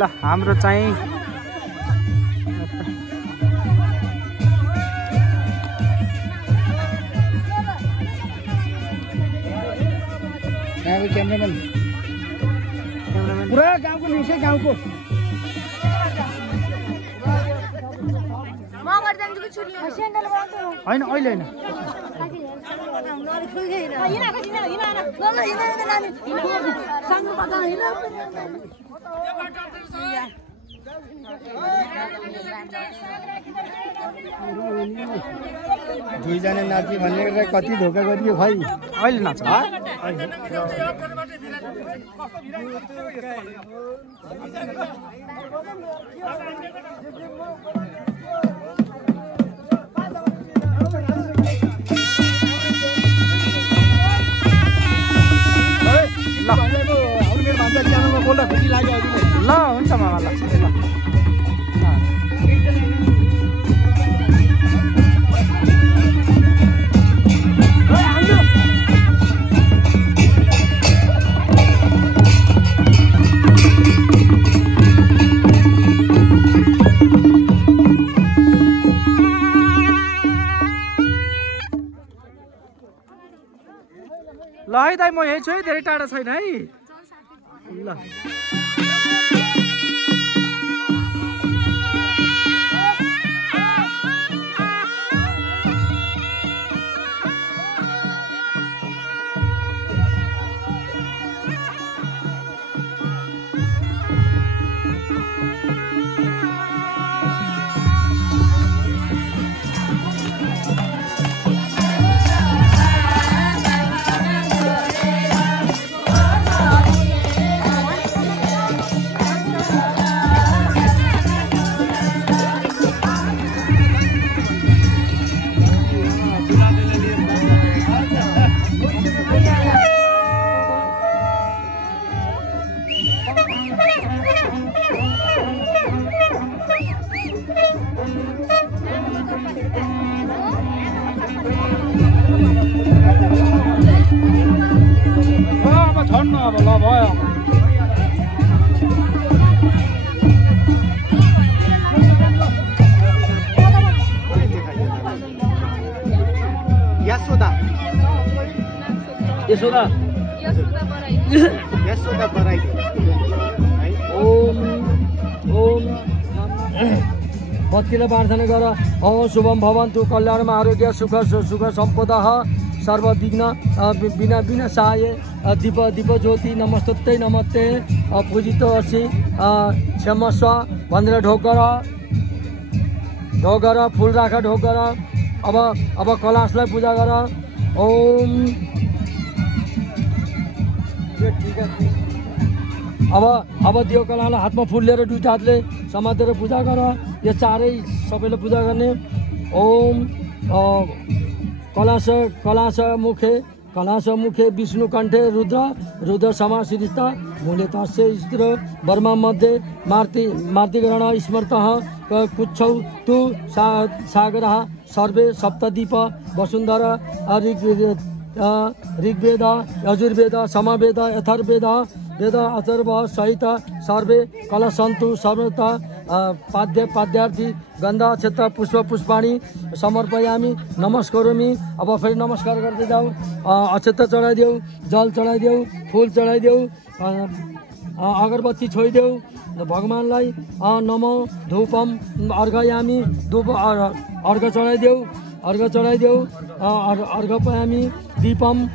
ल हाम्रो चाहिँ क्यामेराम्यान पुरा गाउँको न्युजै गाउँको होइन अहिले होइन दुईजना नाच्ने भन्ने कति धोका गरियो खै अहिले नाच्छ बोल्दा फेरि लाग्यो ल हुन्छ मामा ल ल है दाइ म यही छु है धेरै टाढा छैन है ल अब ल भयो यशोदा यशोदा यशोदा बराई ओम ओम भक्तिले प्रार्थना गर शुभम भवन्तु कल्याणमा आरोग्य सुख सुख सम्पदा सर्वविघ्न बिना विनाशाय दीप दीप ज्योति नमस्ते नमस्ते पूजित अस्ति क्षमस्व भनेर ढोक गर फुल राख ढोक गर अब कलाशलाई पूजा गर ओम अब त्यो कलालाई हातमा फुल लिएर दुईटा हातले समातेर पूजा गर यो चारै सबैले पूजा गर्ने ओम कलाश मुखे विष्णु कण्ठे रुद्र समाश्रित मूले तस्य स्थिर वर्मा मध्ये मार्तिग्रहण स्मृतः कुच्छौ तु सागरः सर्वे सप्तदीप वसुन्धरा ऋग्वेद यजुर्वेद समवेद यथर्वेद वेद अथर्व सहित सर्वे कलशन्तु सर्वत पाद्यार्थी गन्ध क्षेत्र पुष्प पुष्पाणी समर्पयामी नमस्करोमी अब फेरि नमस्कार गर्दै जाऊ अक्षता चढाइदेऊ जल चढाइदेऊ फुल चढाइदेऊ अगरबत्ती छोइदेऊ भगवानलाई नमो धूपम अर्घयामी धूप अर्घ चढाइदेऊ अर्घपयामी दीपम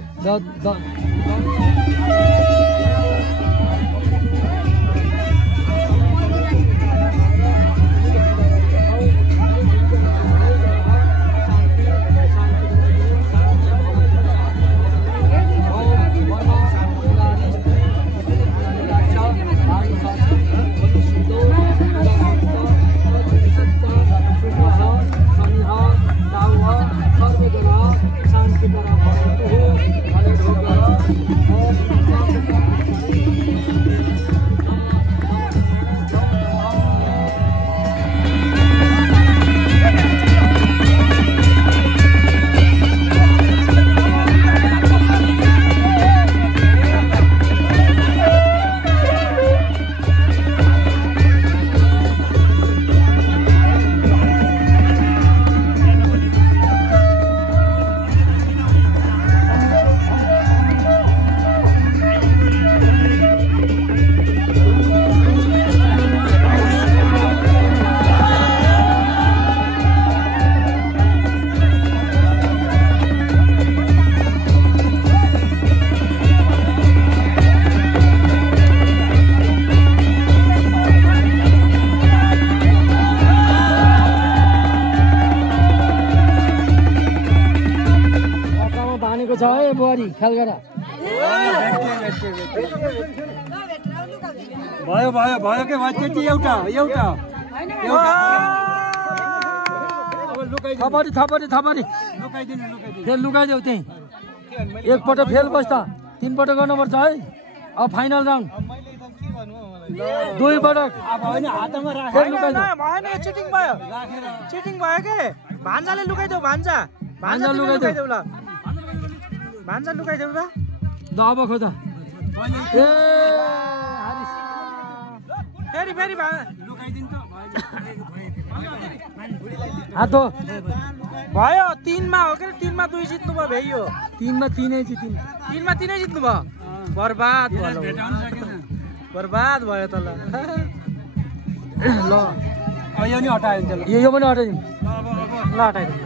गरी ख्याल गर भयो भयो भयो के भयो त्यति एउटा थपरी फेरि लुकाइदेऊ त्यही एकपल्ट फेल बस्दा 3 पटक गर्नुपर्छ है अब फाइनल राउन्ड 2 पटक अब होइन हातमा फेरि लुकाइदेऊ भएन चिटिङ भयो के भान्जाले लुकाइदेऊ भान्जा लुकाइदेऊ ल भान्जा लुकाइदेऊ ल ल अब खोज ए हारिस फेरि हात धो भयो 3 मा हो के 3 मा 2 जित्नु भयो भ्याइयो 3 मा 3 जित्नु 3 मा 3 जित्नु भयो बर्बाद भयो त ल यो नि हटाइन्छ यो पनि हटाइदिउँ ल हटाइदिनु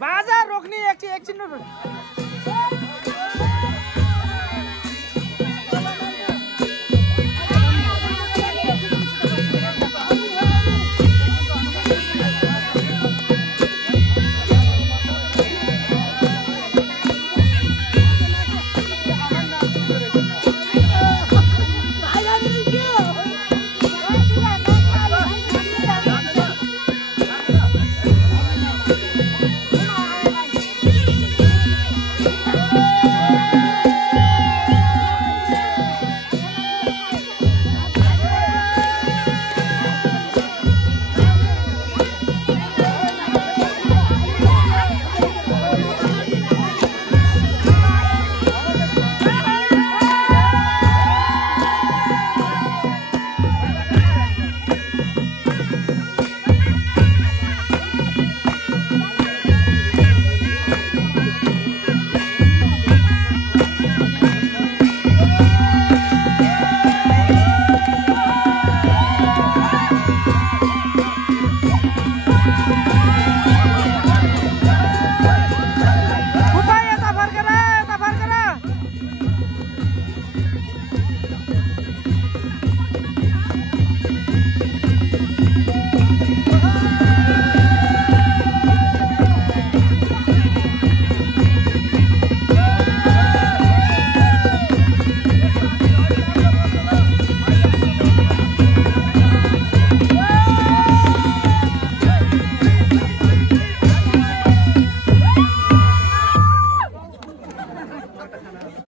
बाजा रोक्ने एकछिन